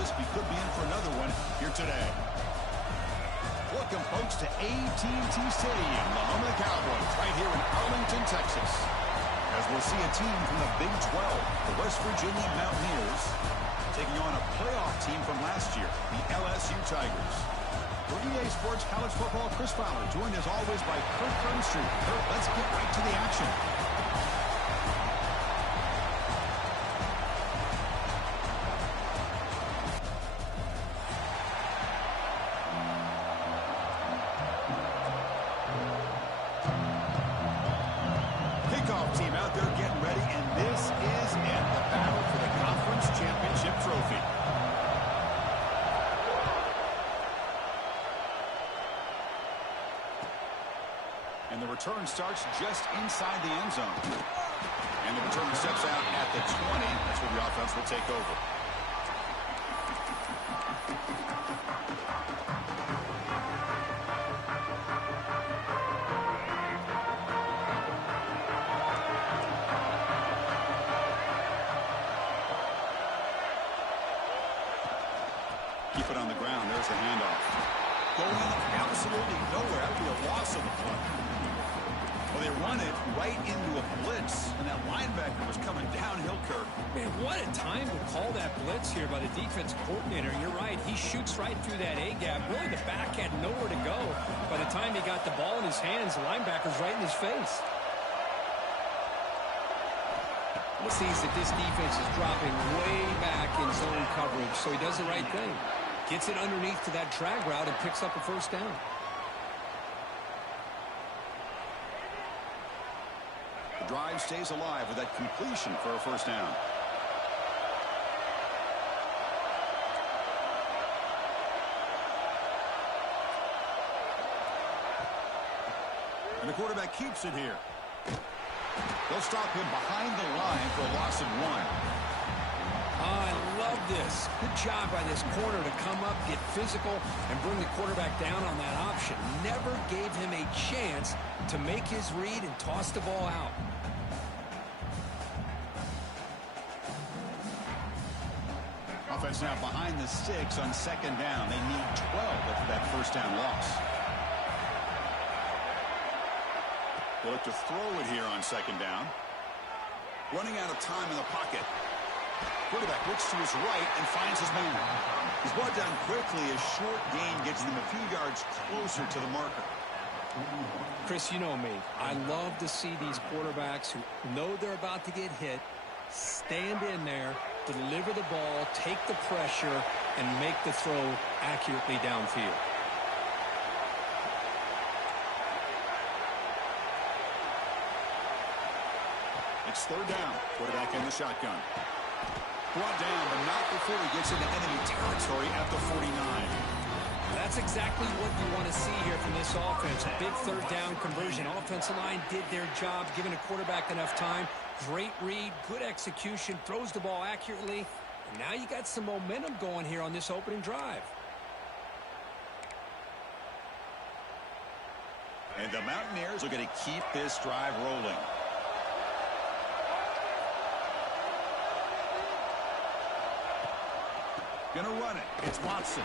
this, we could be in for another one here today. Welcome, folks, to AT&T Stadium, the home of the Cowboys, right here in Arlington, Texas. As we'll see a team from the Big 12, the West Virginia Mountaineers, taking on a playoff team from last year, the LSU Tigers. For EA Sports College Football, Chris Fowler, joined as always by Kirk Bernstreet. Kirk, let's get right to the action. Kickoff team out there getting ready, and this is it, the battle for the conference championship trophy. And the return starts just inside the end zone. And the return steps out at the 20. That's where the offense will take over. Keep it on the ground. There's the handoff. Going absolutely nowhere. That would be a loss of the play. Well, they run it right into a blitz, and that linebacker was coming downhill, Kirk. Man, what a time to call that blitz here by the defense coordinator. You're right. He shoots right through that A-gap. Really, the back had nowhere to go. By the time he got the ball in his hands, the linebacker's right in his face. He sees that this defense is dropping way back in zone coverage, so he does the right thing. Gets it underneath to that drag route and picks up a first down. The drive stays alive with that completion for a first down. And the quarterback keeps it here. They'll stop him behind the line for a loss of 1. I love this. Good job by this corner to come up, get physical, and bring the quarterback down on that option. Never gave him a chance to make his read and toss the ball out. Offense now behind the 6 on second down. They need 12 after that first down loss. They look to throw it here on second down. Running out of time in the pocket. Quarterback looks to his right and finds his man. He's brought down quickly. A short gain gets them a few yards closer to the marker. Chris, you know me. I love to see these quarterbacks who know they're about to get hit, stand in there, deliver the ball, take the pressure, and make the throw accurately downfield. It's third down. Quarterback in the shotgun. Brought down, but not before he gets into enemy territory at the 49. That's exactly what you want to see here from this offense. A big third down conversion. Offensive line did their job, giving a quarterback enough time. Great read, good execution, throws the ball accurately. And now you got some momentum going here on this opening drive. And the Mountaineers are going to keep this drive rolling. Gonna run it. It's Watson.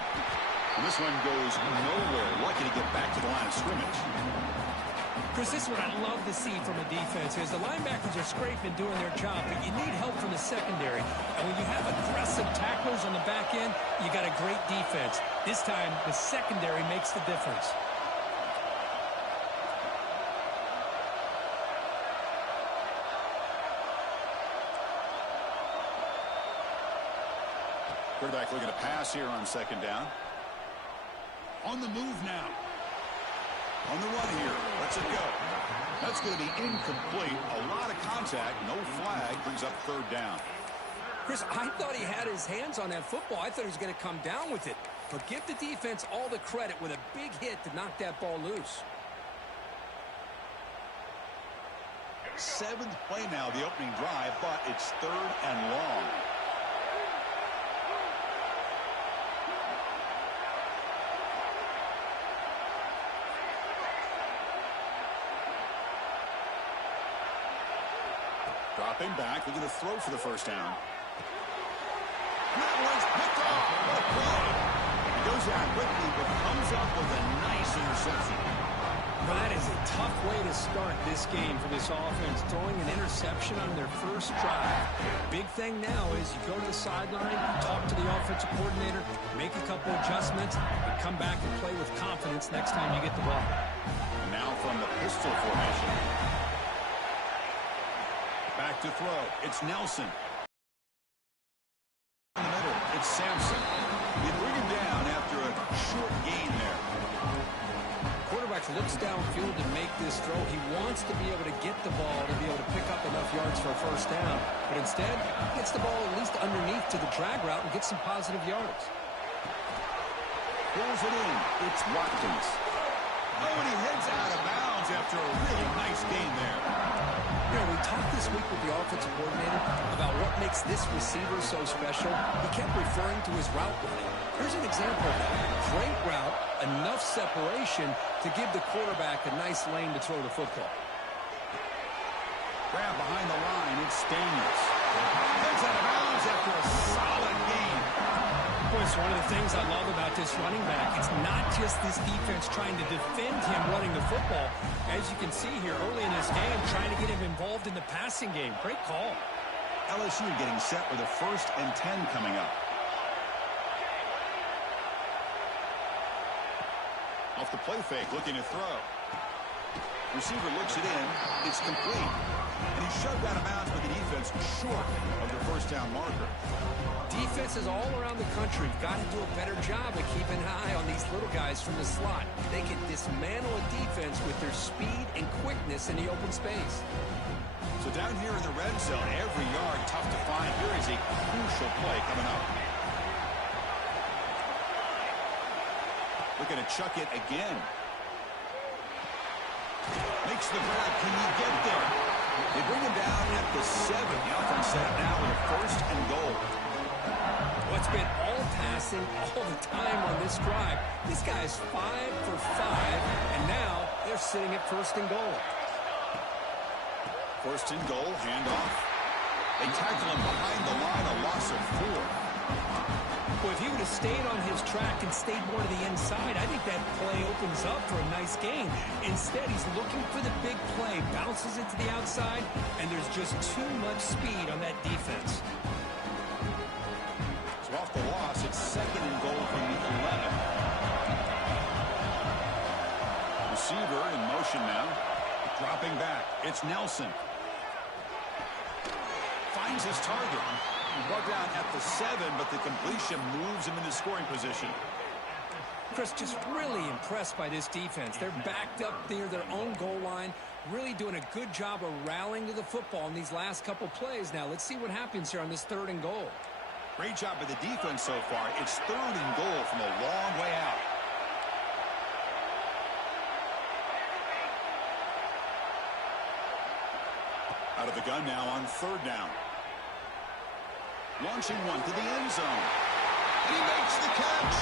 And this one goes nowhere. Lucky to get back to the line of scrimmage. Chris, this is what I love to see from a defense is the linebackers are scraping, doing their job, but you need help from the secondary. And when you have aggressive tacklers on the back end, you got a great defense. This time, the secondary makes the difference. Quarterback looking to pass here on second down. On the move now. On the run here. Let's it go. That's going to be incomplete. A lot of contact. No flag. Brings up third down. Chris, I thought he had his hands on that football. I thought he was going to come down with it. But give the defense all the credit with a big hit to knock that ball loose. 7th play now, the opening drive, but it's third and long. Dropping back, looking to throw for the first down. That one's picked off. that quickly, but comes up with a nice interception. Well, that is a tough way to start this game for this offense, throwing an interception on their first drive. Big thing now is you go to the sideline, talk to the offensive coordinator, make a couple adjustments, and come back and play with confidence next time you get the ball. And now from the pistol formation. Back to throw. It's Nelson. In the middle, it's Sampson. They bring him down after a short gain there. Quarterback looks downfield to make this throw. He wants to be able to get the ball to be able to pick up enough yards for a first down. But instead, he gets the ball at least underneath to the drag route and gets some positive yards. Pulls it in. It's Watkins. Oh, and he heads out of bounds after a really nice gain there. You know, we talked this week with the offensive coordinator about what makes this receiver so special. He kept referring to his route running. Here's an example of that. Great route, enough separation to give the quarterback a nice lane to throw the football. Grab behind the line, it's Daniels. Heads out of bounds after a solid gain. Boy, it's one of the things I love about this running back. It's not just this defense trying to defend him running the football. As you can see here early in this game, trying to get him involved in the passing game. Great call. LSU getting set with a 1st and 10 coming up. Off the play fake, looking to throw. Receiver looks it in. It's complete. And he's shoved out of bounds with the defense short of the first down marker. Defenses all around the country have got to do a better job of keeping an eye on these little guys from the slot. They can dismantle a defense with their speed and quickness in the open space. So down here in the red zone, every yard tough to find. Here is a crucial play coming up. Looking to chuck it again. Makes the grab. Can you get there? They bring him down at the 7. The offense set up now with a 1st and goal. Well, it's been all passing all the time on this drive. This guy is 5 for 5, and now they're sitting at 1st and goal. 1st and goal, handoff. They tackle him behind the line, a loss of 4. Well, if he would have stayed on his track and stayed more to the inside, I think that play opens up for a nice gain. Instead, he's looking for the big play, bounces it to the outside, and there's just too much speed on that defense. So off the loss, it's 2nd and goal from the 11. Receiver in motion now. Dropping back. It's Nelson. Finds his target. Brought down at the 7, but the completion moves him into scoring position. Chris, just really impressed by this defense. They're backed up near their own goal line, really doing a good job of rallying to the football in these last couple plays. Now, let's see what happens here on this 3rd and goal. Great job by the defense so far. It's 3rd and goal from a long way out. Out of the gun now on 3rd down. Launching one to the end zone. And he makes the catch.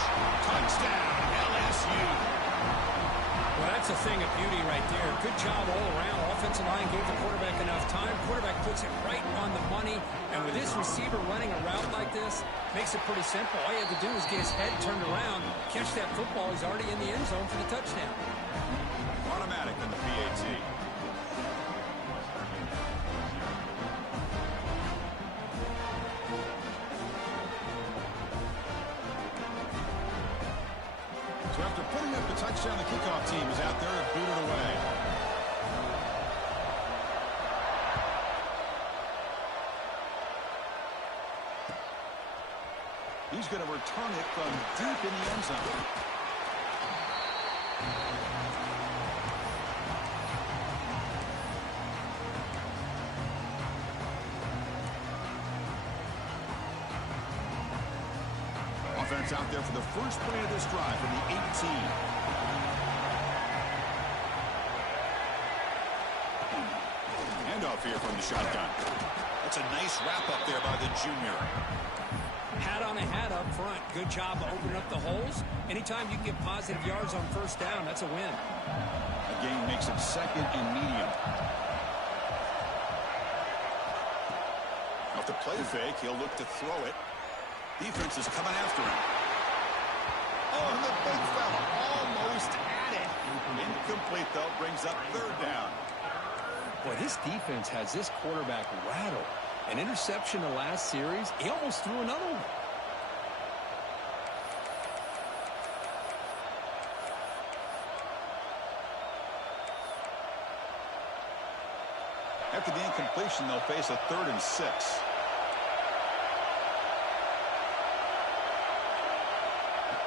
Touchdown, LSU. Well, that's a thing of beauty right there. Good job all around. Offensive line gave the quarterback enough time. Quarterback puts it right on the money. And with this receiver running a route like this, makes it pretty simple. All you have to do is get his head turned around, catch that football. He's already in the end zone for the touchdown. Automatic on the PAT. So after putting up the touchdown, the kickoff team is out there and booted away. He's going to return it from deep in the end zone. Offense out there for the first play of this drive from the 18. Handoff here from the shotgun. That's a nice wrap up there by the junior. Hat on a hat up front. Good job of opening up the holes. Anytime you can get positive yards on 1st down, that's a win. A gain makes it 2nd and medium. Off the play fake, he'll look to throw it. Defense is coming after him. Oh, and the big fella almost at it. Incomplete, though, brings up third down. Boy, this defense has this quarterback rattled. An interception the last series, he almost threw another one. After the incompletion, they'll face a 3rd and 6.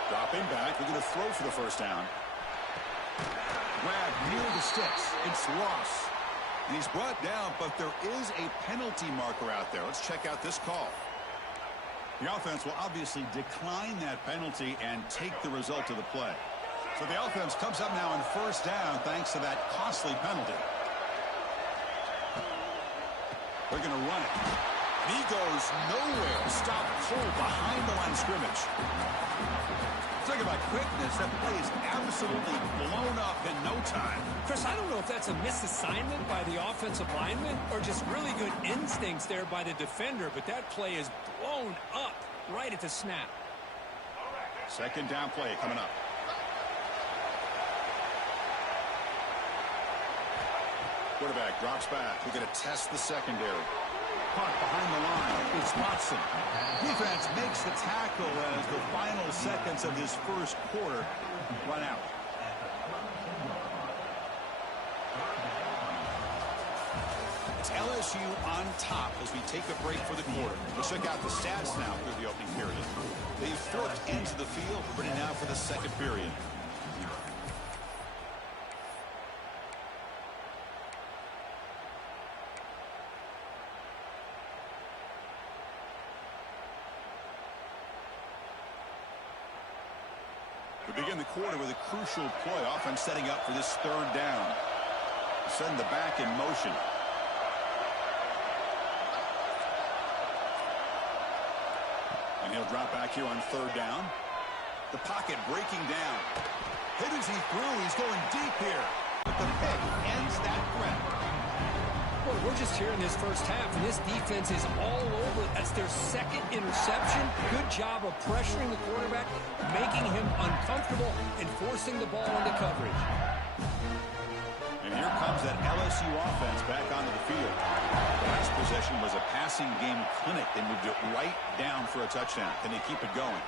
Dropping back, they're going to throw for the first down. Grab near the sticks. It's Ross. And he's brought down, but there is a penalty marker out there. Let's check out this call. The offense will obviously decline that penalty and take the result of the play. So the offense comes up now on first down thanks to that costly penalty. They're going to run it. And he goes nowhere. Stop cold behind the line of scrimmage. Talk about quickness. That play is absolutely blown up in no time. Chris, I don't know if that's a misassignment by the offensive lineman or just really good instincts there by the defender, but that play is blown up right at the snap. Second down play coming up. Quarterback drops back. We're going to test the secondary. Punt behind the line. It's Watson. Defense makes the tackle as the final seconds of this first quarter run out. It's LSU on top as we take a break for the quarter. Let's check out the stats now through the opening period. They've flipped into the field, ready now for the second period. We begin the quarter with a crucial play, offense setting up for this third down. Send the back in motion. And he'll drop back here on third down. The pocket breaking down. Hit as he threw. He's going deep here. But the pick ends that threat. Boy, we're just here in this first half, and this defense is all over it. That's their second interception. Good job of pressuring the quarterback, making him uncomfortable, and forcing the ball into coverage. And here comes that LSU offense back onto the field. The last possession was a passing game clinic. They moved it right down for a touchdown. Can they keep it going?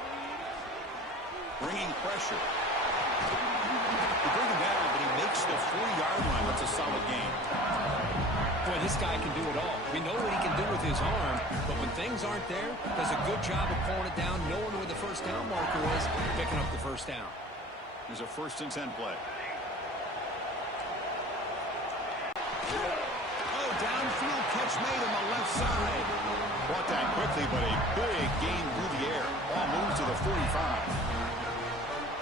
Bringing pressure. They bring him down, but he makes the 40-yard line. That's a solid game. Boy, this guy can do it all. We know what he can do with his arm, but when things aren't there, does a good job of pulling it down, knowing where the first down marker is, picking up the first down. There's a 1st and 10 play. Oh, downfield catch made on the left side. Brought down quickly, but a big gain through the air. Ball moves to the 45.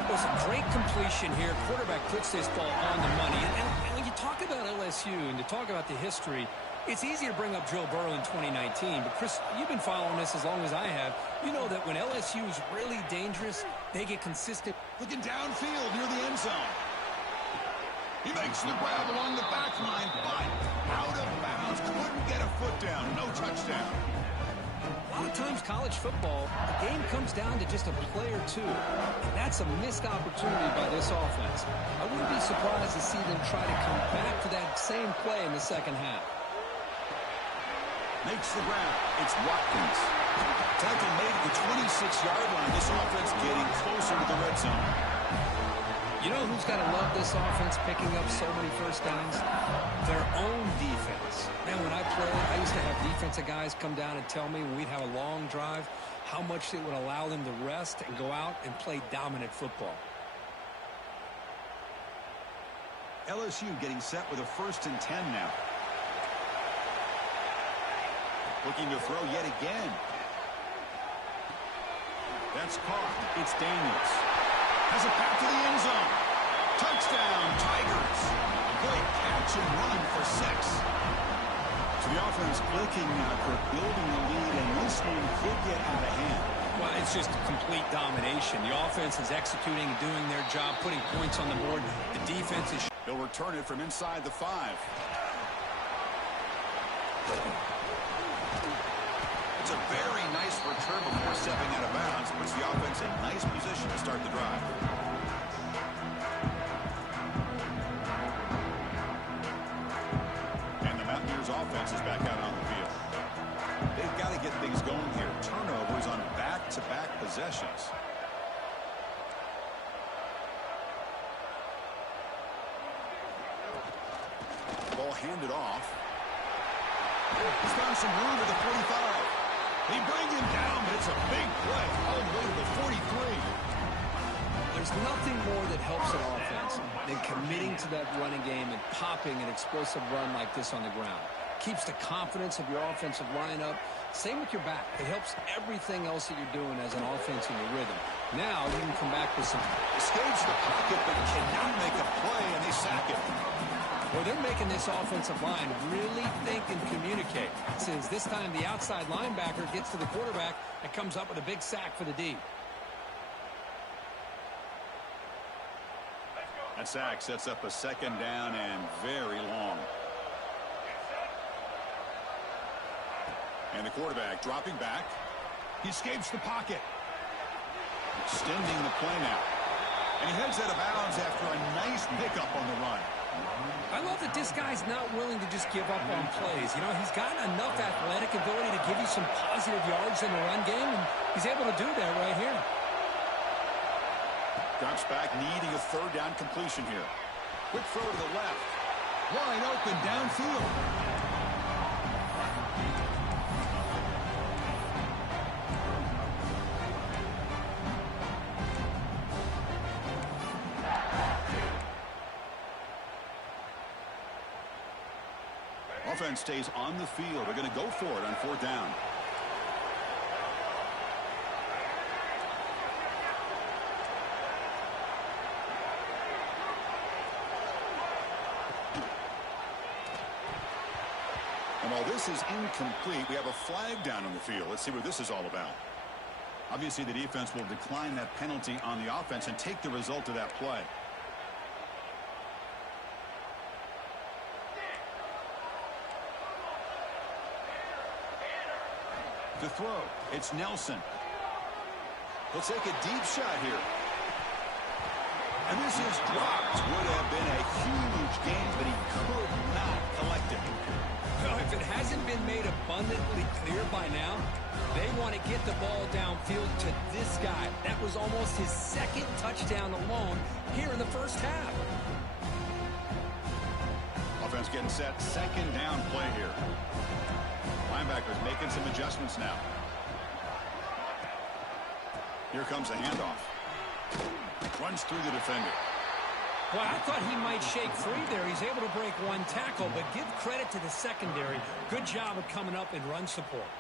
It was a great completion here. Quarterback puts this ball on the money. And when you talk about LSU and to talk about the history, it's easy to bring up Joe Burrow in 2019. But, Chris, you've been following this as long as I have. You know that when LSU is really dangerous, they get consistent. Looking downfield near the end zone. He makes the grab along the back line, but out of bounds. Couldn't get a foot down. No touchdown. A lot of times college football, the game comes down to just a play or two. And that's a missed opportunity by this offense. I wouldn't be surprised to see them try to come back to that same play in the second half. Makes the grab. It's Watkins. Tackle made at the 26-yard line. This offense getting closer to the red zone. You know who's got to love this offense picking up so many first downs? Their own defense. Man, when I played, I used to have defensive guys come down and tell me when we'd have a long drive how much it would allow them to rest and go out and play dominant football. LSU getting set with a 1st and 10 now. Looking to throw yet again. That's caught. It's Daniels. Has it back to the end zone. Touchdown, Tigers. Great catch and run for 6. So the offense clicking now for building the lead, and this one could get out of hand. Well, it's just complete domination. The offense is executing and doing their job, putting points on the board. The defense is... They'll return it from inside the 5. It's a very nice return before stepping out of bounds. Puts the offense in nice position to start the drive. possessions. Ball handed off. He's found some room at the 45. He brings him down, but it's a big play all the way to the 43. There's nothing more that helps an offense than committing to that running game and popping an explosive run like this on the ground. Keeps the confidence of your offensive lineup. Same with your back. It helps everything else that you're doing as an offense in your rhythm. Now you can come back with some... Escapes the pocket, but cannot make a play, and they sack it. Well, they're making this offensive line really think and communicate. Since this time the outside linebacker gets to the quarterback and comes up with a big sack for the D. That sack sets up a second down and very long. And the quarterback dropping back. He escapes the pocket. Extending the play now. And he heads out of bounds after a nice pickup on the run. I love that this guy's not willing to just give up on plays. You know, he's got enough athletic ability to give you some positive yards in the run game, and he's able to do that right here. Drops back, needing a third down completion here. Quick throw to the left. Wide open downfield. Offense stays on the field. They're going to go for it on fourth down. And while this is incomplete, we have a flag down on the field. Let's see what this is all about. Obviously, the defense will decline that penalty on the offense and take the result of that play. To throw, it's Nelson. He'll take a deep shot here. And this is dropped. Would have been a huge gain, but he could not collect it. Well, if it hasn't been made abundantly clear by now, they want to get the ball downfield to this guy. That was almost his second touchdown alone here in the first half. Offense getting set. Second down play here. Linebackers making some adjustments now. Here comes the handoff. Runs through the defender. Well, I thought he might shake free there. He's able to break one tackle, but give credit to the secondary. Good job of coming up and run support.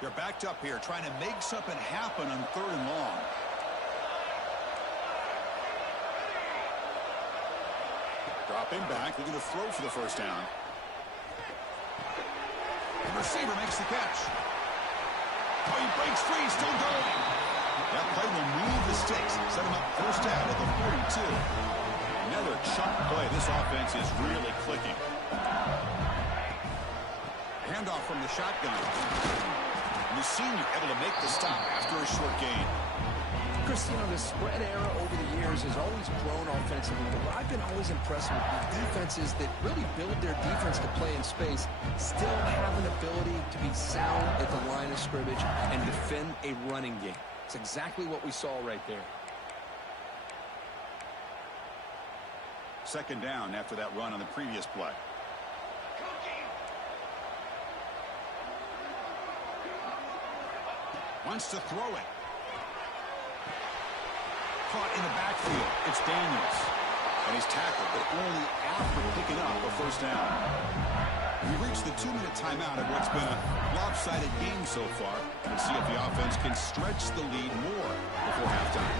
They're backed up here, trying to make something happen on third and long. Dropping back, looking to throw for the first down. The receiver makes the catch. Oh, he breaks free, still going. That play will move the sticks, set him up first down at the 42. Another chunk play. This offense is really clicking. Handoff from the shotgun. And the senior able to make the stop after a short gain. Chris, you know, the spread era over the years has always grown offensively, but what I've been always impressed with defenses that really build their defense to play in space still have an ability to be sound at the line of scrimmage and defend a running game. It's exactly what we saw right there. Second down after that run on the previous play. Wants to throw it. Caught in the backfield. It's Daniels. And he's tackled, but only after picking up a first down. We reached the 2-minute timeout of what's been a lopsided game so far. Let's see if the offense can stretch the lead more before halftime.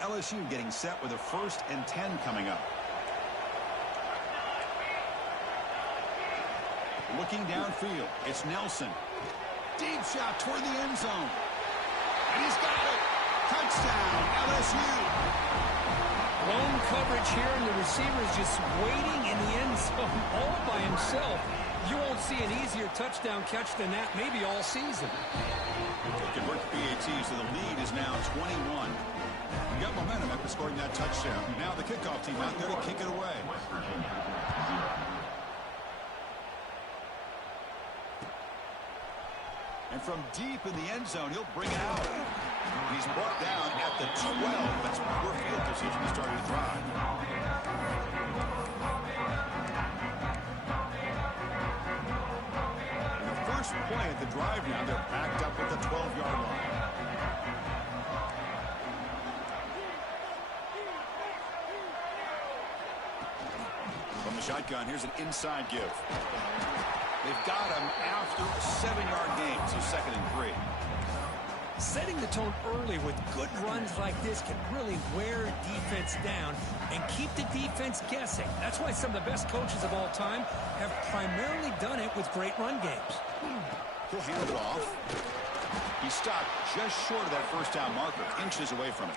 LSU getting set with a 1st and 10 coming up. Looking downfield, it's Nelson. Deep shot toward the end zone. And he's got it. Touchdown, LSU. Lone coverage here, and the receiver is just waiting in the end zone all by himself. You won't see an easier touchdown catch than that maybe all season. It can work the PAT, so the lead is now 21. You got momentum after scoring that touchdown. Now the kickoff team out there to kick it away. And from deep in the end zone, he'll bring it out. He's brought down at the 12. That's poor field position to start his drive. And the first play at the drive now, they're backed up at the 12-yard line. From the shotgun, here's an inside give. They've got him after a 7-yard gain, so 2nd and 3. Setting the tone early with good runs like this can really wear defense down and keep the defense guessing. That's why some of the best coaches of all time have primarily done it with great run games. He'll hand it off. He stopped just short of that first down marker, inches away from it.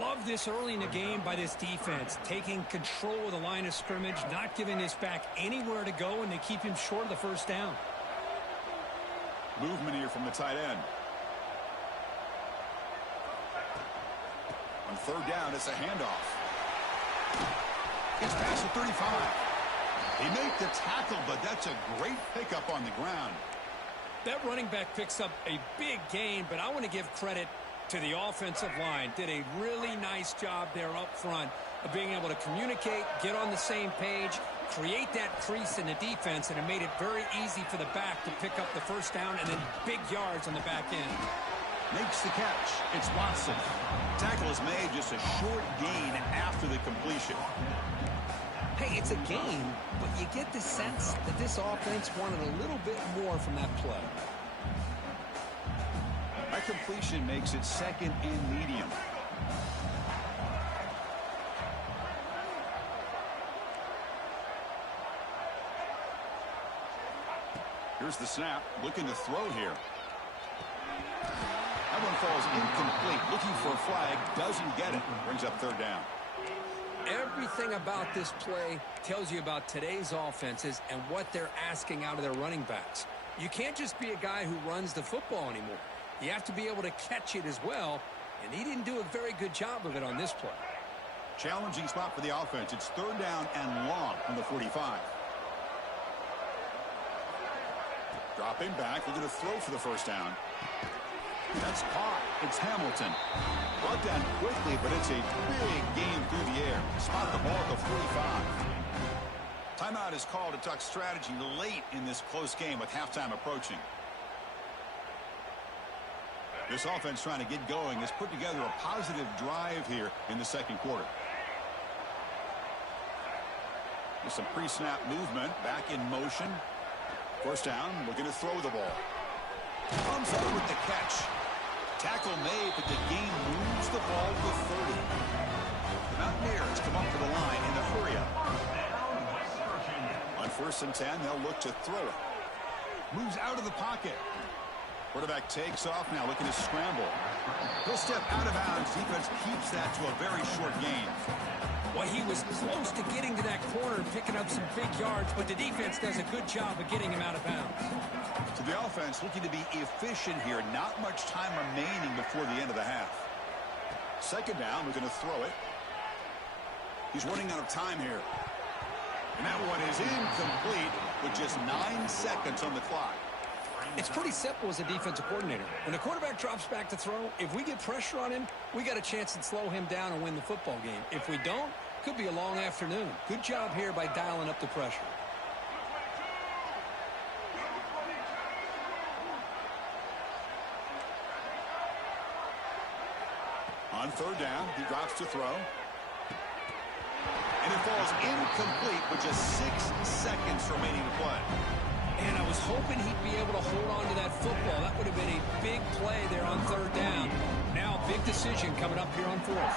Love this early in the game by this defense, taking control of the line of scrimmage, not giving this back anywhere to go, and they keep him short of the first down. Movement here from the tight end. On 3rd down, it's a handoff. Gets past the 35. He made the tackle, but that's a great pickup on the ground. That running back picks up a big gain, but I want to give credit to the offensive line. Did a really nice job there up front of being able to communicate, get on the same page, create that crease in the defense, and it made it very easy for the back to pick up the first down and then big yards on the back end. Makes the catch. It's Watson. Tackle is made, just a short gain after the completion. Hey, it's a gain, but you get the sense that this offense wanted a little bit more from that play. That completion makes it 2nd and medium. Here's the snap. Looking to throw here. That one falls incomplete. Looking for a flag. Doesn't get it. Brings up 3rd down. Everything about this play tells you about today's offenses and what they're asking out of their running backs. You can't just be a guy who runs the football anymore. You have to be able to catch it as well, and he didn't do a very good job of it on this play. Challenging spot for the offense. It's 3rd down and long from the 45. Dropping back, looking to throw for the first down. That's caught. It's Hamilton. Brought down quickly, but it's a big gain through the air. Spot the ball at the 45. Timeout is called to talk strategy late in this close game with halftime approaching. This offense trying to get going has put together a positive drive here in the 2nd quarter. With some pre-snap movement, back in motion. First down, looking to throw the ball. Comes up with the catch. Tackle made, but the gain moves the ball to the 30. The Mountaineers come up to the line in a hurry-up. On 1st and 10, they'll look to throw it. Moves out of the pocket. Quarterback takes off now, looking to scramble. He'll step out of bounds. Defense keeps that to a very short gain. Well, he was close to getting to that corner and picking up some big yards, but the defense does a good job of getting him out of bounds. So the offense looking to be efficient here. Not much time remaining before the end of the half. 2nd down, we're going to throw it. He's running out of time here. And that one is incomplete with just 9 seconds on the clock. It's pretty simple as a defensive coordinator. When the quarterback drops back to throw, if we get pressure on him, we got a chance to slow him down and win the football game. If we don't, could be a long afternoon. Good job here by dialing up the pressure. On 3rd down, he drops to throw. And it falls incomplete with just 6 seconds remaining to play. And I was hoping he'd be able to hold on to that football. That would have been a big play there on 3rd down. Now, big decision coming up here on 4th.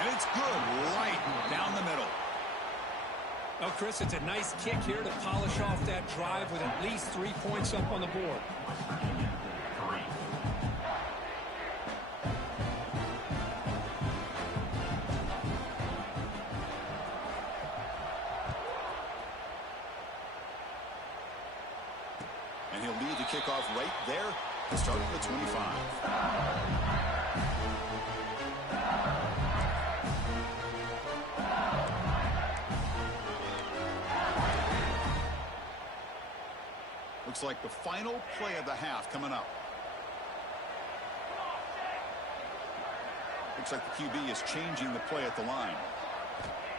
And it's good right down the middle. Oh, Chris, it's a nice kick here to polish off that drive with at least 3 points up on the board. And he'll lead the kickoff right there to start at the 25. Looks like the final play of the half coming up. Looks like the QB is changing the play at the line.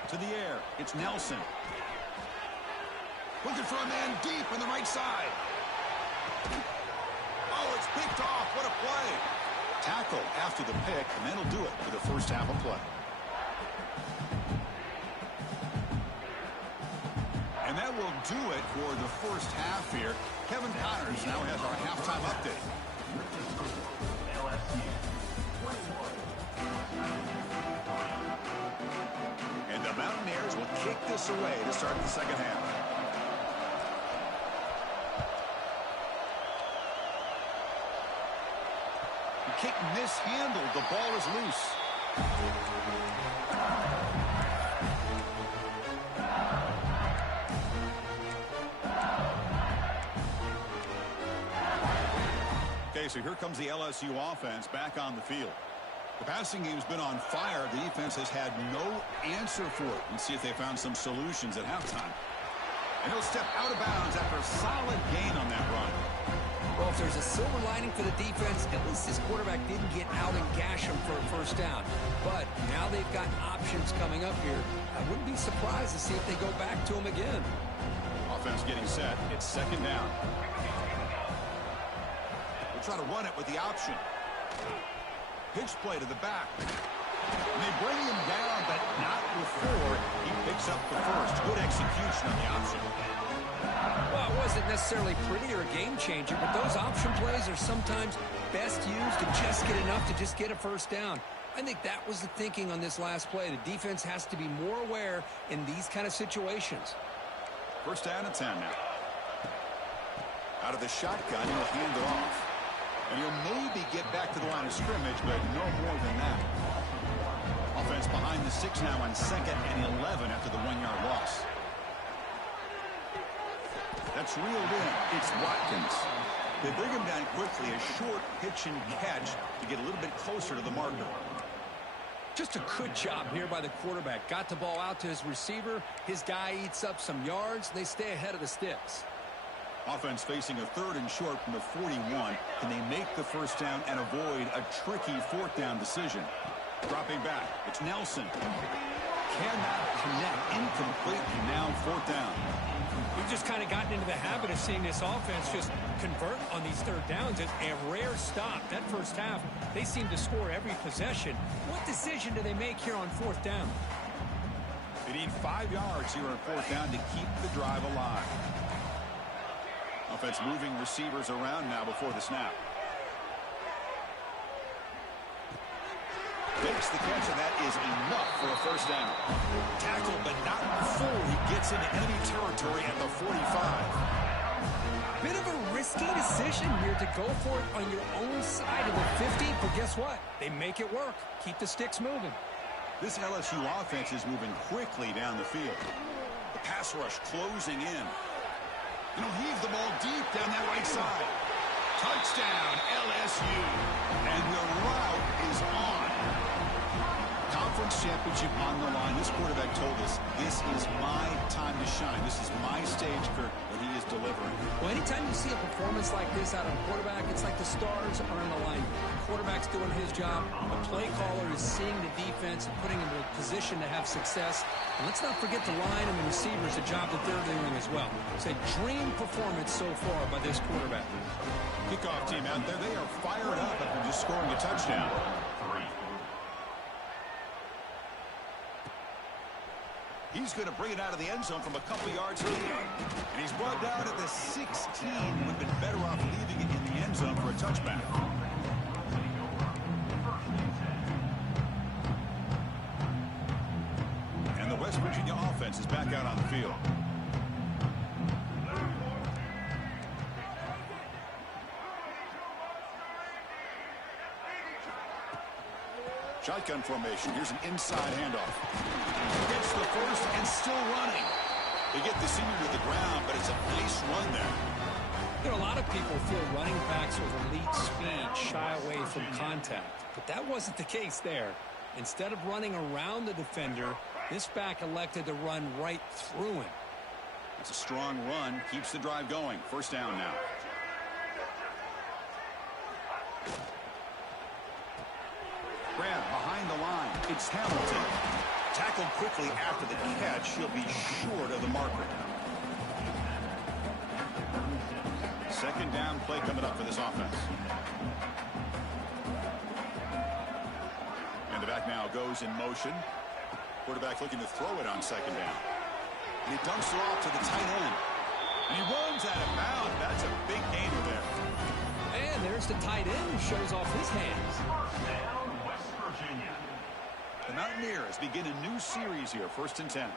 To the air, it's Nelson. Looking for a man deep on the right side. Oh, it's picked off. What a play. Tackle after the pick, and that'll do it for the first half of play. And that will do it for the first half here. Kevin Connors now has our halftime update. And the Mountaineers will kick this away to start the second half. The kick mishandled. The ball is loose. Okay, so here comes the LSU offense back on the field. The passing game's been on fire. The defense has had no answer for it. Let's see if they found some solutions at halftime. And he'll step out of bounds after a solid gain on that run. Well, if there's a silver lining for the defense, at least this quarterback didn't get out and gash him for a first down. But now they've got options coming up here. I wouldn't be surprised to see if they go back to him again. Offense getting set. It's second down. We'll try to run it with the option. Pitch play to the back. And they bring him down, but not before he picks up the first. Good execution on the option. Well, it wasn't necessarily pretty or a game changer, but those option plays are sometimes best used to just get enough to just get a first down. I think that was the thinking on this last play. The defense has to be more aware in these kind of situations. First down and 10 now. Out of the shotgun, he'll hand it off. And he'll maybe get back to the line of scrimmage, but no more than that. Offense behind the 6 now on 2nd and 11 after the 1-yard loss. That's reeled in. It's Watkins. They bring him down quickly, a short pitch and catch to get a little bit closer to the marker. Just a good job here by the quarterback. Got the ball out to his receiver. His guy eats up some yards. They stay ahead of the sticks. Offense facing a 3rd and short from the 41. Can they make the first down and avoid a tricky 4th down decision? Dropping back. It's Nelson. Cannot connect. Incomplete. And now 4th down. We've just kind of gotten into the habit of seeing this offense just convert on these 3rd downs. It's a rare stop. That first half, they seem to score every possession. What decision do they make here on 4th down? They need 5 yards here on 4th down to keep the drive alive. Offense moving receivers around now before the snap. Makes the catch, and that is enough for a first down. Tackle, but not before he gets into enemy territory at the 45. Bit of a risky decision here to go for it on your own side of the 50, but guess what? They make it work. Keep the sticks moving. This LSU offense is moving quickly down the field. The pass rush closing in. He'll heave the ball deep down that right side. Touchdown, LSU. And the route is on. Conference championship on the line. This quarterback told us, this is my time to shine. This is my stage, Kirk, and he is delivering. Well, anytime you see a performance like this out of a quarterback, it's like the stars are in the line. The quarterback's doing his job. The play caller is seeing the defense and putting him in a position to have success. And let's not forget the line and the receivers, the job that they're doing as well. It's a dream performance so far by this quarterback. Kickoff team out there, they are fired up after just scoring a touchdown. He's going to bring it out of the end zone from a couple yards here. And he's brought down at the 16. Would have been better off leaving it in the end zone for a touchback. And the West Virginia offense is back out on the field. Shotgun formation. Here's an inside handoff. Gets the first and still running. They get the senior to the ground, but it's a nice run there. You know, a lot of people feel running backs with elite speed shy away from contact, but that wasn't the case there. Instead of running around the defender, this back elected to run right through him. It's a strong run. Keeps the drive going. First down now. Grab behind the line. It's Hamilton. Tackled quickly after the catch. He'll be short of the marker. Second down play coming up for this offense. And the back now goes in motion. Quarterback looking to throw it on second down. And he dumps it off to the tight end. And he runs out of bounds. That's a big gainer there. And there's the tight end who shows off his hands. West Virginia. The Mountaineers begin a new series here. 1st and 10.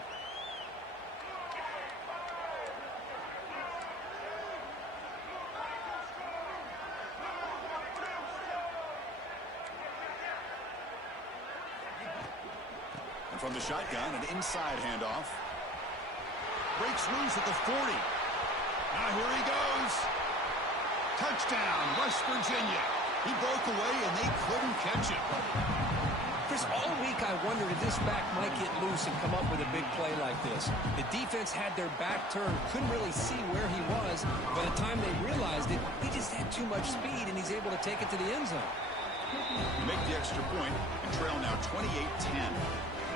And from the shotgun, an inside handoff. Breaks loose at the 40. Now here he goes. Touchdown, West Virginia. He broke away and they couldn't catch him. Chris, all week I wondered if this back might get loose and come up with a big play like this. The defense had their back turned, couldn't really see where he was. By the time they realized it, he just had too much speed and he's able to take it to the end zone. Make the extra point and trail now 28-10.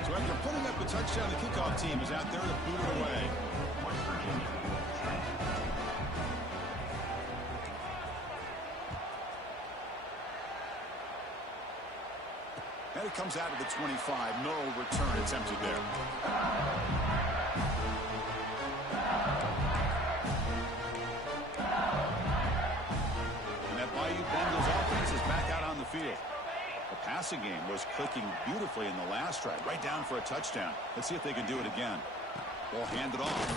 So after putting up a touchdown, the kickoff team is out there to boot it away. West Virginia. And it comes out of the 25. No return attempted there. And that Bayou Bengals offense is back out on the field. The passing game was clicking beautifully in the last drive, right down for a touchdown. Let's see if they can do it again. Ball handed off.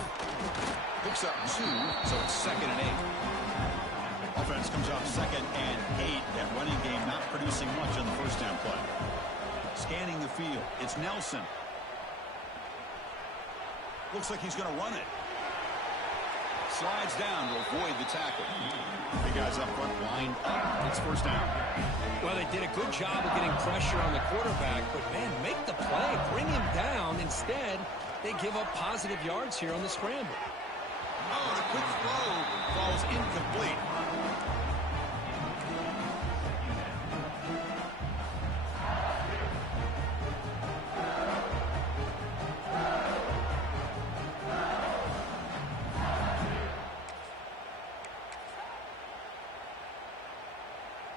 Picks up 2, so it's 2nd and 8. Offense comes up 2nd and 8. That running game not producing much on the first down play. Scanning the field. It's Nelson. Looks like he's going to run it. Slides down to avoid the tackle. The guys up front lined up. It's first down. Well, they did a good job of getting pressure on the quarterback, but, man, make the play, bring him down. Instead, they give up positive yards here on the scramble. Oh, the quick throw falls incomplete.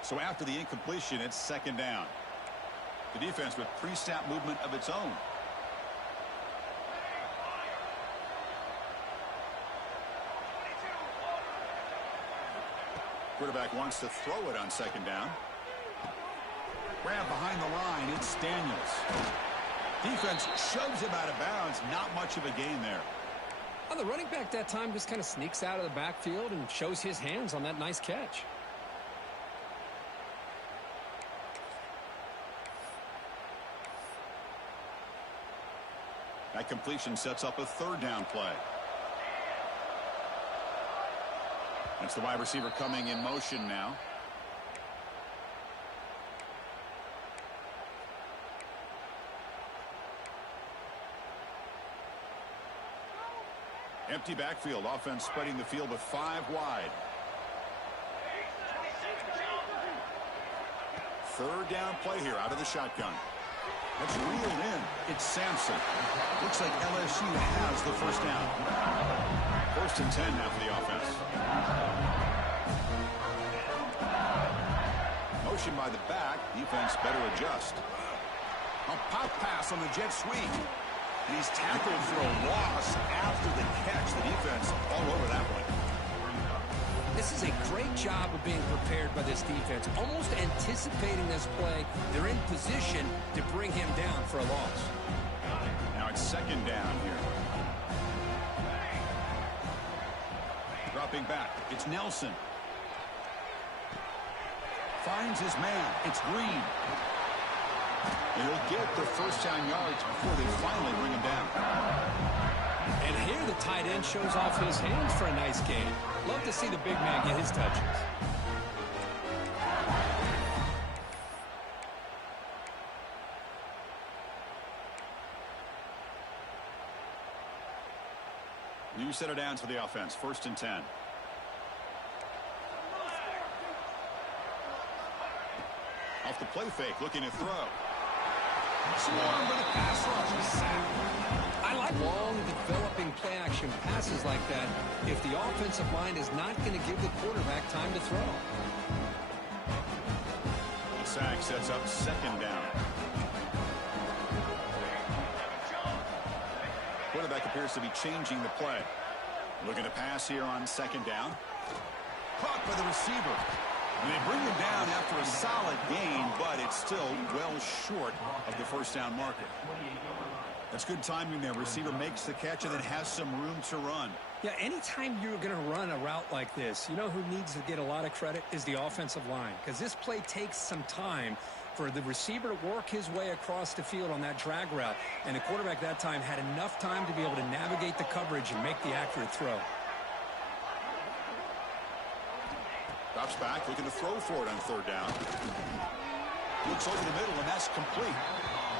So after the incompletion, it's 2nd down. The defense with pre-snap movement of its own. Quarterback wants to throw it on 2nd down. Grab behind the line. It's Daniels. Defense shoves him out of bounds. Not much of a gain there. Well, the running back that time just kind of sneaks out of the backfield and shows his hands on that nice catch. That completion sets up a 3rd down play. That's the wide receiver coming in motion now. Empty backfield. Offense spreading the field with 5 wide. 3rd down play here out of the shotgun. That's reeled in. It's Sampson. Looks like LSU has the first down. 1st and 10 now for the offense. Motion by the back. Defense better adjust. A pop pass on the jet sweep. And he's tackled for a loss after the catch. The defense all over that one. This is a great job of being prepared by this defense. Almost anticipating this play. They're in position to bring him down for a loss. Now it's 2nd down here. Dropping back. It's Nelson. Finds his man. It's Green. And he'll get the first down yards before they finally bring him down. And here the tight end shows off his hands for a nice gain. Love to see the big man get his touches. You set it down to the offense. 1st and 10. Off the play fake, looking to throw. Swarm with a pass rush, a sack. I like long, developing play-action passes like that if the offensive line is not going to give the quarterback time to throw. The sack sets up 2nd down. Quarterback appears to be changing the play. Looking to pass here on 2nd down. Caught by the receiver. And they bring him down after a solid gain, but it's still well short of the 1st down marker. That's good timing there. Receiver makes the catch and then has some room to run. Yeah, anytime you're going to run a route like this, you know who needs to get a lot of credit is the offensive line, because this play takes some time for the receiver to work his way across the field on that drag route, and the quarterback that time had enough time to be able to navigate the coverage and make the accurate throw. Drops back, looking to throw for it on 3rd down. Looks over the middle, and that's complete.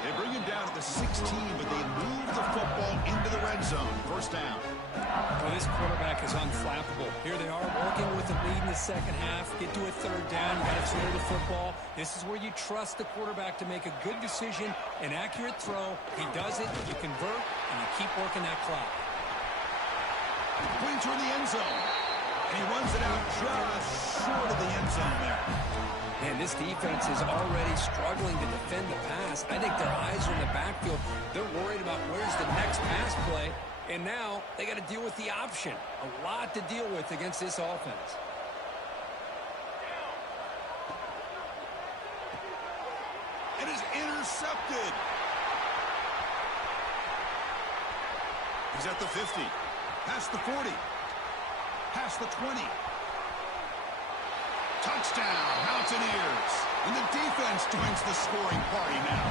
They bring him down at the 16, but they move the football into the red zone. 1st down. Well, this quarterback is unflappable. Here they are working with the lead in the 2nd half. Get to a 3rd down. You got to throw the football. This is where you trust the quarterback to make a good decision, an accurate throw. He does it, you convert, and you keep working that clock. Pointing toward the end zone. And he runs it out just short of the end zone there. Man, this defense is already struggling to defend the pass. I think their eyes are in the backfield. They're worried about where's the next pass play. And now they got to deal with the option. A lot to deal with against this offense. It is intercepted. He's at the 50. Past the 40. Past the 20. Touchdown, Mountaineers. And the defense joins the scoring party now.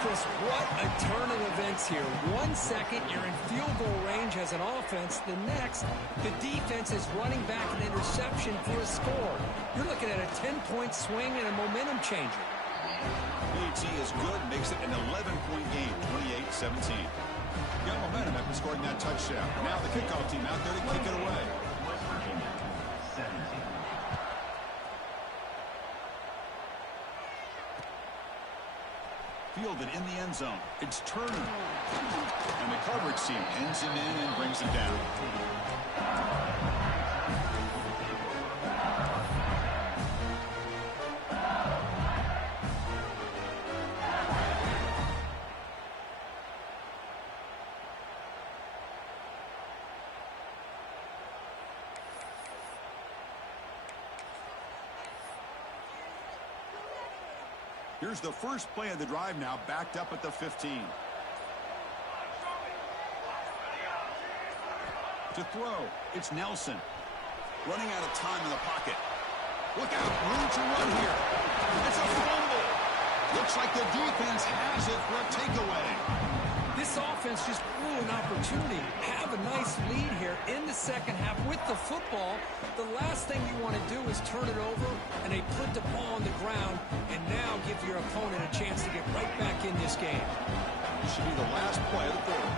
Chris, what a turn of events here. 1 second, you're in field goal range as an offense. The next, the defense is running back an interception for a score. You're looking at a 10-point swing and a momentum changer. PAT is good, makes it an 11-point game, 28-17. Got momentum after scoring that touchdown. Now the kickoff team out there to kick it away. West Virginia, 17. Fielded in the end zone. It's Turner. And the coverage team pins him in and brings him down. Here's the first play of the drive now, backed up at the 15. To throw, it's Nelson. Running out of time in the pocket. Look out, room to run here. It's a fumble. Looks like the defense has it for a takeaway. This offense just blew an opportunity. Have a nice lead here in the 2nd half with the football. The last thing you want to do is turn it over, and they put the ball on the ground and now give your opponent a chance to get right back in this game. This should be the last play of the quarter.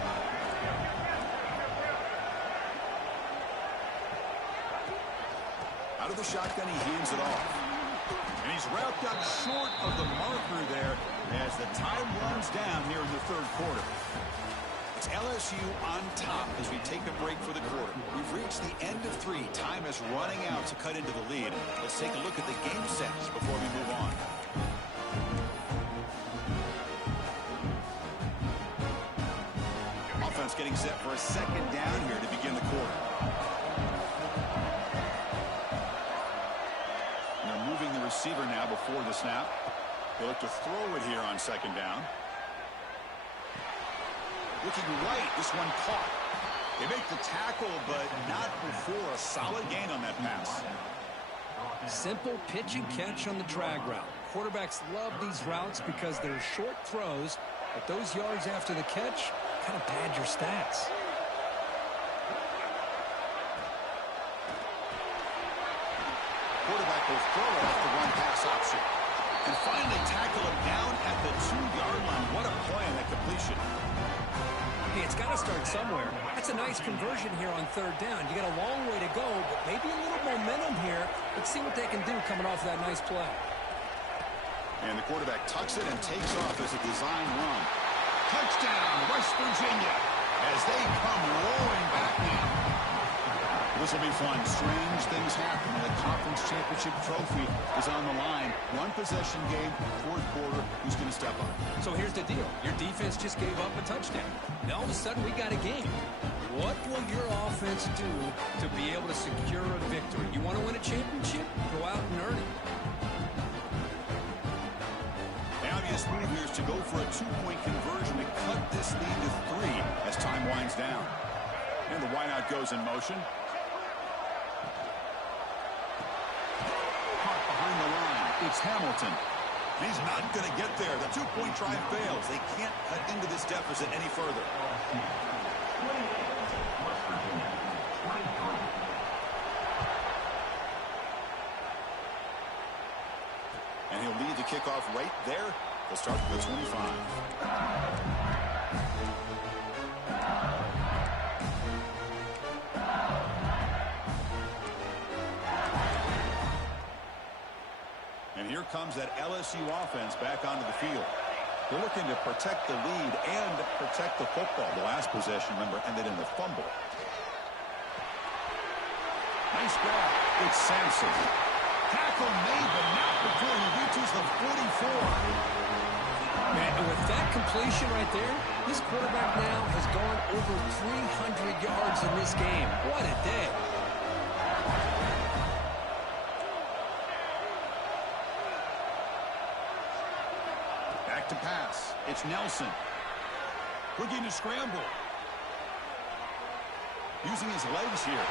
Out of the shotgun, he hands it off. And he's wrapped up short of the marker there as the time runs down here in the 3rd quarter. It's LSU on top as we take a break for the quarter. We've reached the end of 3. Time is running out to cut into the lead. Let's take a look at the game stats before we move on. Offense getting set for a 2nd down here to begin the quarter. And they're moving the receiver now before the snap. They look to throw it here on 2nd down. Looking right, this one caught. They make the tackle, but not before a solid gain on that pass. Simple pitch and catch on the drag route. Quarterbacks love these routes because they're short throws, but those yards after the catch kind of pad your stats. Quarterback will throw it off the run pass option. And finally tackle him down at the 2-yard line. What a play on that completion. Hey, it's got to start somewhere. That's a nice conversion here on third down. You got a long way to go, but maybe a little momentum here. Let's see what they can do coming off of that nice play. And the quarterback tucks it and takes off as a design run. Touchdown, West Virginia, as they come roaring back in. This will be fun. Strange things happen when the conference championship trophy is on the line. One possession game, fourth quarter. Who's going to step up? So here's the deal. Your defense just gave up a touchdown. Now all of a sudden we got a game. What will your offense do to be able to secure a victory? You want to win a championship? Go out and earn it. The obvious move here is to go for a 2-point conversion to cut this lead to 3 as time winds down. And the wideout goes in motion. It's Hamilton. He's not going to get there. The 2-point try fails. They can't cut into this deficit any further. And he'll lead the kickoff right there. He'll start from the 25. Here comes that LSU offense back onto the field. They're looking to protect the lead and protect the football. The last possession, remember, ended in a fumble. Nice grab. It's Sampson. Tackle made, but not before he reaches the 44. Man, and with that completion right there, this quarterback now has gone over 300 yards in this game. What a day. To pass. It's Nelson. Looking to scramble. Using his legs here.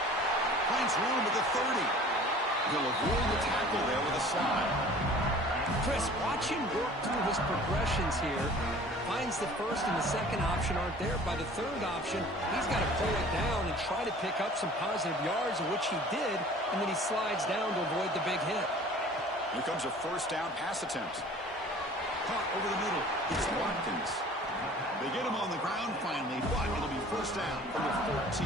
Finds room at the 30. He'll avoid the tackle there with a slide. Chris, watch him work through his progressions here. Finds the first and the second option aren't there. By the third option, he's got to pull it down and try to pick up some positive yards, which he did, and then he slides down to avoid the big hit. Here comes a first down pass attempt. Caught over the middle. It's Watkins. They get him on the ground finally, but it'll be first down from the 14.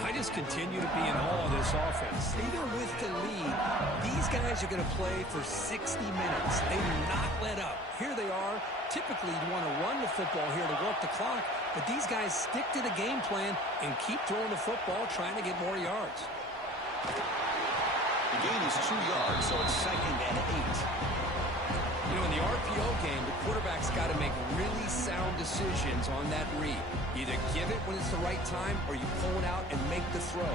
I just continue to be in awe of this offense. Even with the lead, these guys are going to play for 60 minutes. They do not let up. Here they are. Typically, you want to run the football here to work the clock, but these guys stick to the game plan and keep throwing the football, trying to get more yards. The gain is 2 yards, so it's 2nd and 8. You know, in the RPO game, the quarterback's got to make really sound decisions on that read. Either give it when it's the right time or you pull it out and make the throw.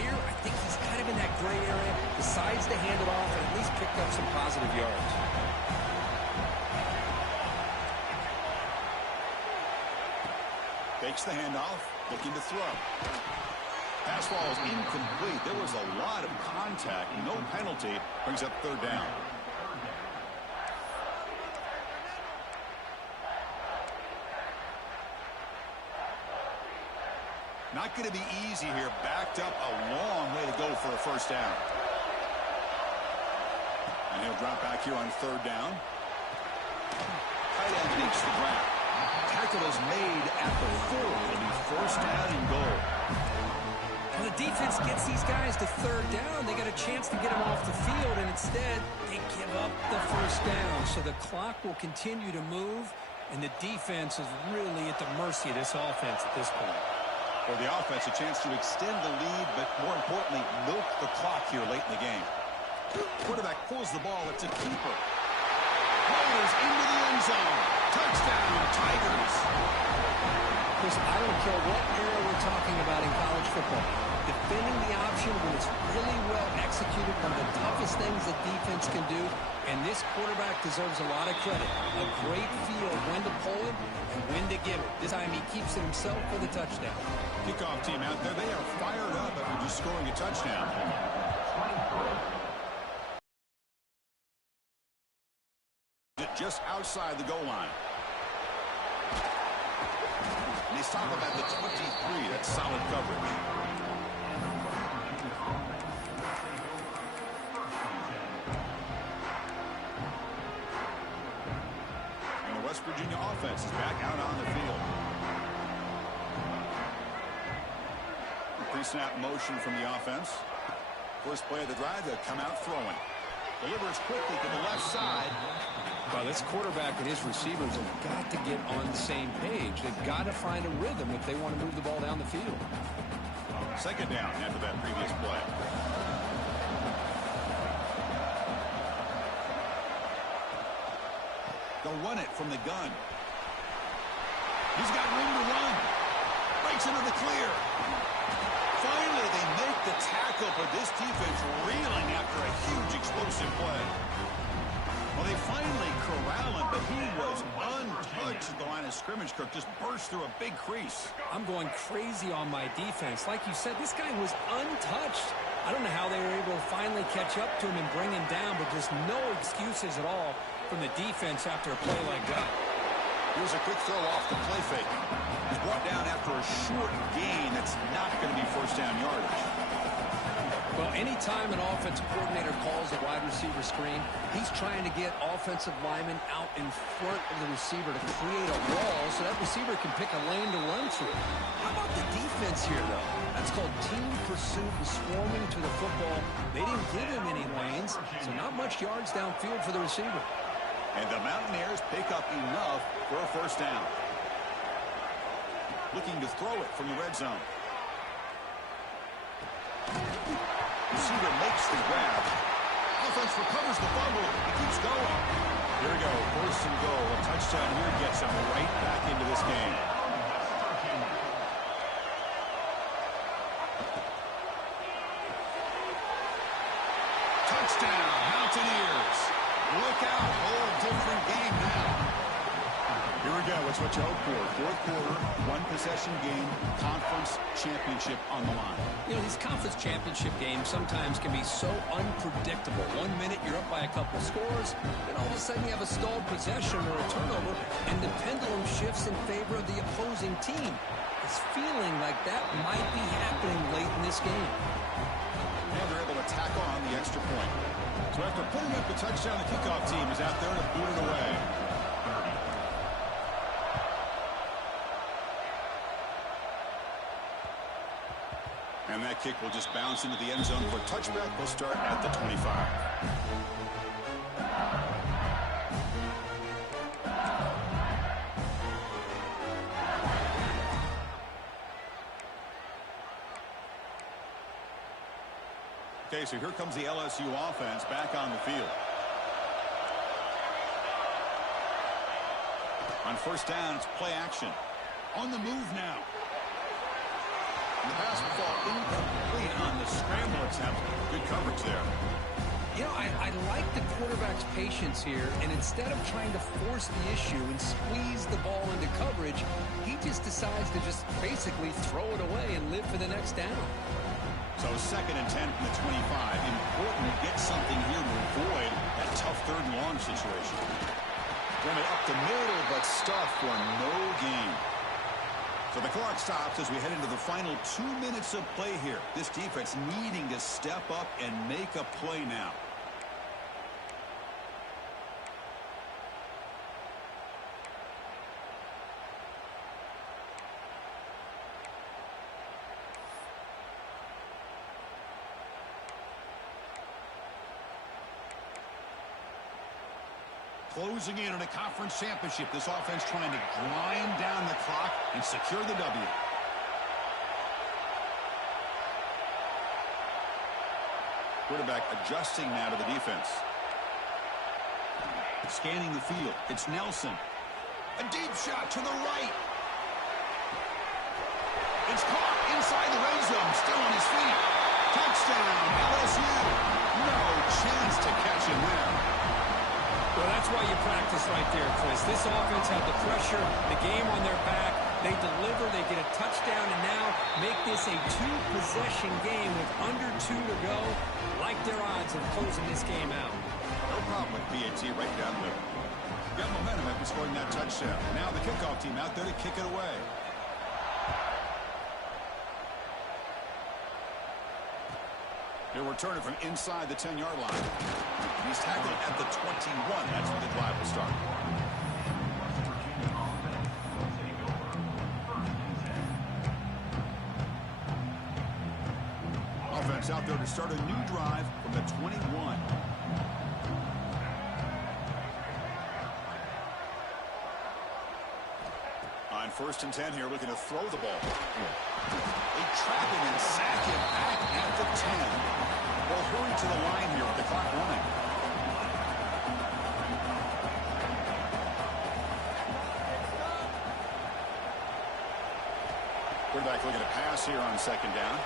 Here, I think he's kind of in that gray area, decides to hand it off and at least picked up some positive yards. Fakes the handoff, looking to throw. Pass ball is incomplete. There was a lot of contact. No penalty. Brings up third down. Not going to be easy here. Backed up a long way to go for a first down. And he'll drop back here on third down. Tight end reaches the ground. Tackle is made at the 4. It'll be first down and goal. When the defense gets these guys to third down, they got a chance to get them off the field, and instead they give up the first down. So the clock will continue to move, and the defense is really at the mercy of this offense at this point. For the offense, a chance to extend the lead, but more importantly, milk the clock here late in the game. Quarterback pulls the ball. It's a keeper. Rolls into the end zone. Touchdown, Tigers. Chris, I don't care what era we're talking about in college football. Defending the option when it's really well executed, one of the toughest things that defense can do, and this quarterback deserves a lot of credit. A great feel of when to pull it and when to give it. This time he keeps it himself for the touchdown. Kickoff team out there, they are fired up after just scoring a touchdown. Just outside the goal line. And they stop him at the 23. That's solid coverage. Virginia offense is back out on the field. Pre-snap motion from the offense. First play of the drive, they'll come out throwing. Delivers quickly to the left side. Well, this quarterback and his receivers have got to get on the same page. They've got to find a rhythm if they want to move the ball down the field. Second down after that previous play. They'll run it from the gun. He's got room to run. Breaks into the clear. Finally, they make the tackle, but this defense reeling after a huge explosive play. Well, they finally corral him, but he was untouched at the line of scrimmage. Kirk just burst through a big crease. I'm going crazy on my defense. Like you said, this guy was untouched. I don't know how they were able to finally catch up to him and bring him down, but just no excuses at all from the defense after a play like that. Here's a quick throw off the play fake. He's brought down after a short gain. That's not going to be first down yardage. Well, anytime an offensive coordinator calls a wide receiver screen, he's trying to get offensive linemen out in front of the receiver to create a wall so that receiver can pick a lane to run through. How about the defense here, though? That's called team pursuit and swarming to the football. They didn't give him any lanes, so not much yards downfield for the receiver. And the Mountaineers pick up enough for a first down. Looking to throw it from the red zone. Receiver makes the grab. Offense recovers the fumble. He keeps going. Here we go. First and goal. A touchdown here gets him right back into this game. Touchdown, Mountaineers. Look out. Whole different game now. Here we go. It's what you hope for. Fourth quarter, one-possession game, conference championship on the line. You know, these conference championship games sometimes can be so unpredictable. 1 minute you're up by a couple scores, then all of a sudden you have a stalled possession or a turnover, and the pendulum shifts in favor of the opposing team. It's feeling like that might be happening late in this game. And they're able to tack on the extra point. So after putting up the touchdown, the kickoff team is out there to boot it away. And that kick will just bounce into the end zone for a touchback. We'll start at the 25. Okay, so here comes the LSU offense back on the field. On first down, it's play action. On the move now. The pass will fall incomplete on the scramble attempt. Good coverage there. You know, I like the quarterback's patience here, and instead of trying to force the issue and squeeze the ball into coverage, he just decides to just basically throw it away and live for the next down. So 2nd and 10 from the 25. Important to get something here to avoid that tough third and long situation. Run it up the middle, but stuffed for no gain. So the clock stops as we head into the final 2 minutes of play here. This defense needing to step up and make a play now. Closing in on a conference championship. This offense trying to grind down the clock and secure the W. Quarterback adjusting now to the defense. Scanning the field. It's Nelson. A deep shot to the right. It's caught inside the red zone. Still on his feet. Touchdown, LSU. No chance to catch him there. Well, that's why you practice right there, Chris. This offense had the pressure, the game on their back. They deliver, they get a touchdown, and now make this a two-possession game with under 2 to go. Like their odds of closing this game out. No problem with BAT right down the middle. Got momentum after scoring that touchdown. Now the kickoff team out there to kick it away. They'll return it from inside the 10-yard line. He's tackled at the 21. That's where the drive will start. offense out there to start a new drive from the 21. On 1st and 10 here, looking to throw the ball. They trap him and sack him back at the 10. Well, hurry to the line here with the clock running. Quarterback looking to pass here on 2nd down.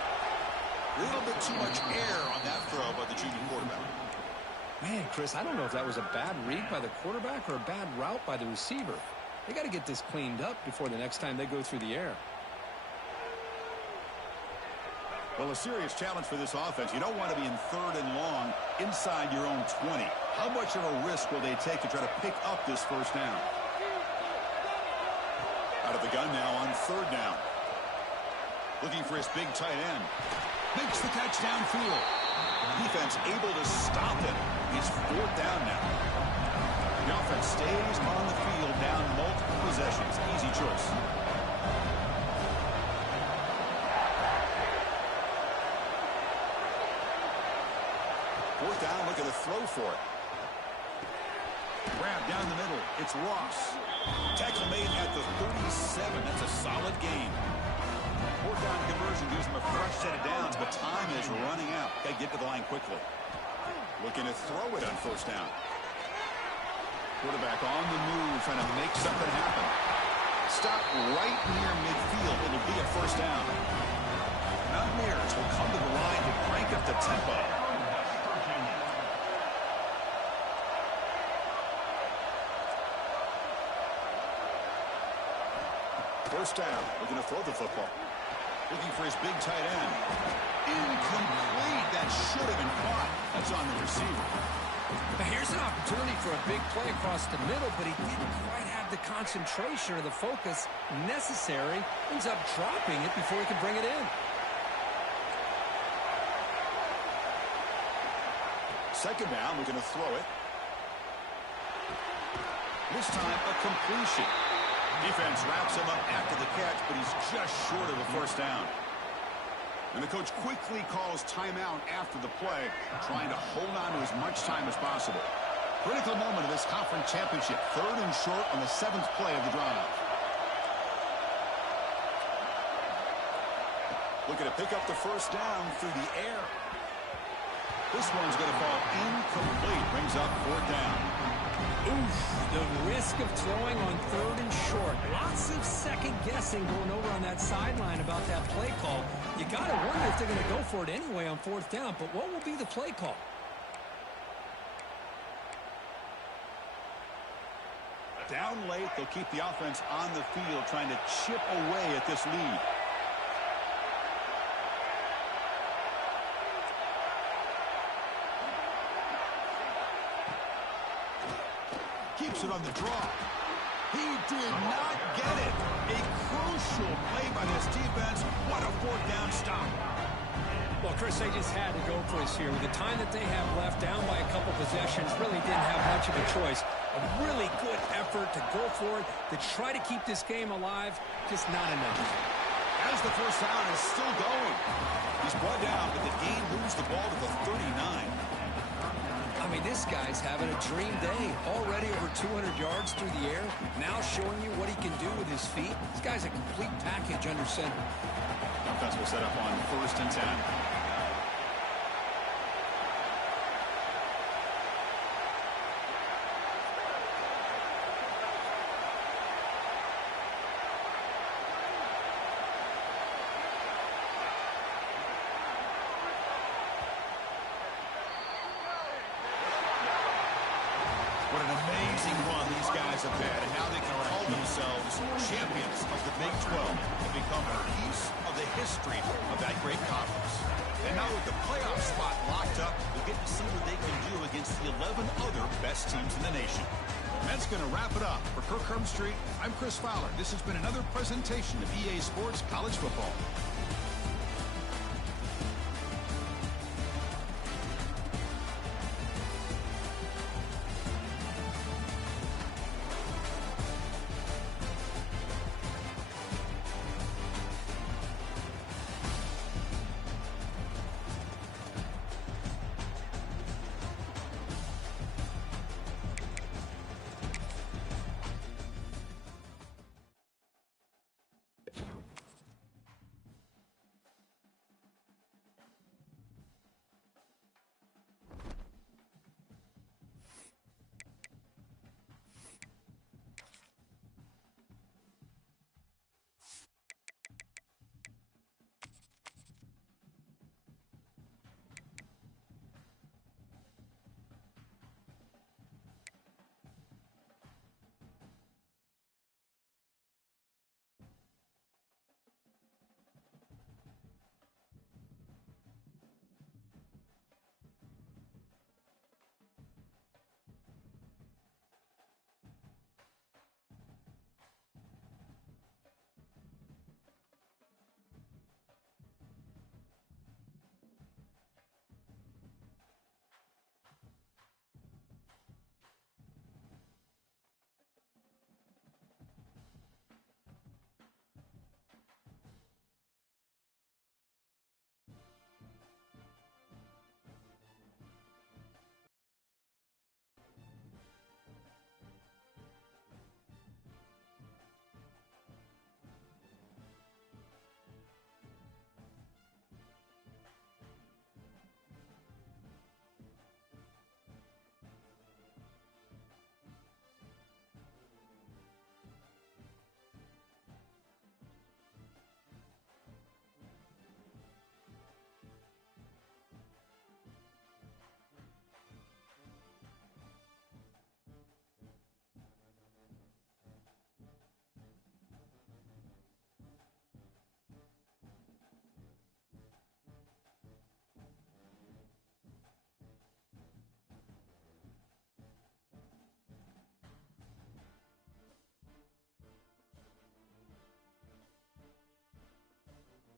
A little bit too much air on that throw by the junior quarterback. Man, Chris, I don't know if that was a bad read by the quarterback or a bad route by the receiver. They got to get this cleaned up before the next time they go through the air. Well, a serious challenge for this offense. You don't want to be in 3rd and long inside your own 20. How much of a risk will they take to try to pick up this 1st down? Out of the gun now on 3rd down. Looking for his big tight end. Makes the catch downfield. Defense able to stop him. He's 4th down now. The offense stays on the field down multiple possessions. Easy choice. Fourth down, looking to throw for it. Grab down the middle. It's Ross. Tackle made at the 37. That's a solid gain. 4th down conversion gives him a fresh set of downs, but time is running out. Got to get to the line quickly. Looking to throw it on 1st down. Quarterback on the move, trying to make something happen. Stop right near midfield. It'll be a 1st down. Mountaineers will come to the line to crank up the tempo. First down. Looking to throw the football. Looking for his big tight end. Incomplete. That should have been caught. That's on the receiver. Now here's an opportunity for a big play across the middle, but he didn't quite have the concentration or the focus necessary. Ends up dropping it before he can bring it in. Second down. We're going to throw it. This time a completion. Defense wraps him up after the catch, but he's just short of a 1st down. And the coach quickly calls timeout after the play, trying to hold on to as much time as possible. Critical moment of this conference championship. 3rd and short on the 7th play of the drive. Looking to pick up the 1st down through the air. This one's going to fall incomplete. Brings up 4th down. Oof, the risk of throwing on 3rd and short. Lots of second guessing going over on that sideline about that play call. You got to wonder if they're going to go for it anyway on 4th down, but what will be the play call? Down late, they'll keep the offense on the field trying to chip away at this lead. Keeps it on the draw. He did not get it. A crucial play by this defense. What a 4th down stop. Well, Chris, they just had to go for us here. With the time that they have left, down by a couple possessions, really didn't have much of a choice. A really good effort to go for it, to try to keep this game alive, just not enough. As the 1st down is still going. He's brought down, but the game moves the ball to the 39. I mean, this guy's having a dream day. Already over 200 yards through the air. Now showing you what he can do with his feet. This guy's a complete package under center. Offense will set up on 1st and 10. What an amazing run these guys have had, and now they can call themselves champions of the Big 12 and become a piece of the history of that great conference. And now with the playoff spot locked up, we'll get to see what they can do against the 11 other best teams in the nation. And that's going to wrap it up. For Kirk Herbstreit, I'm Chris Fowler. This has been another presentation of EA Sports College Football.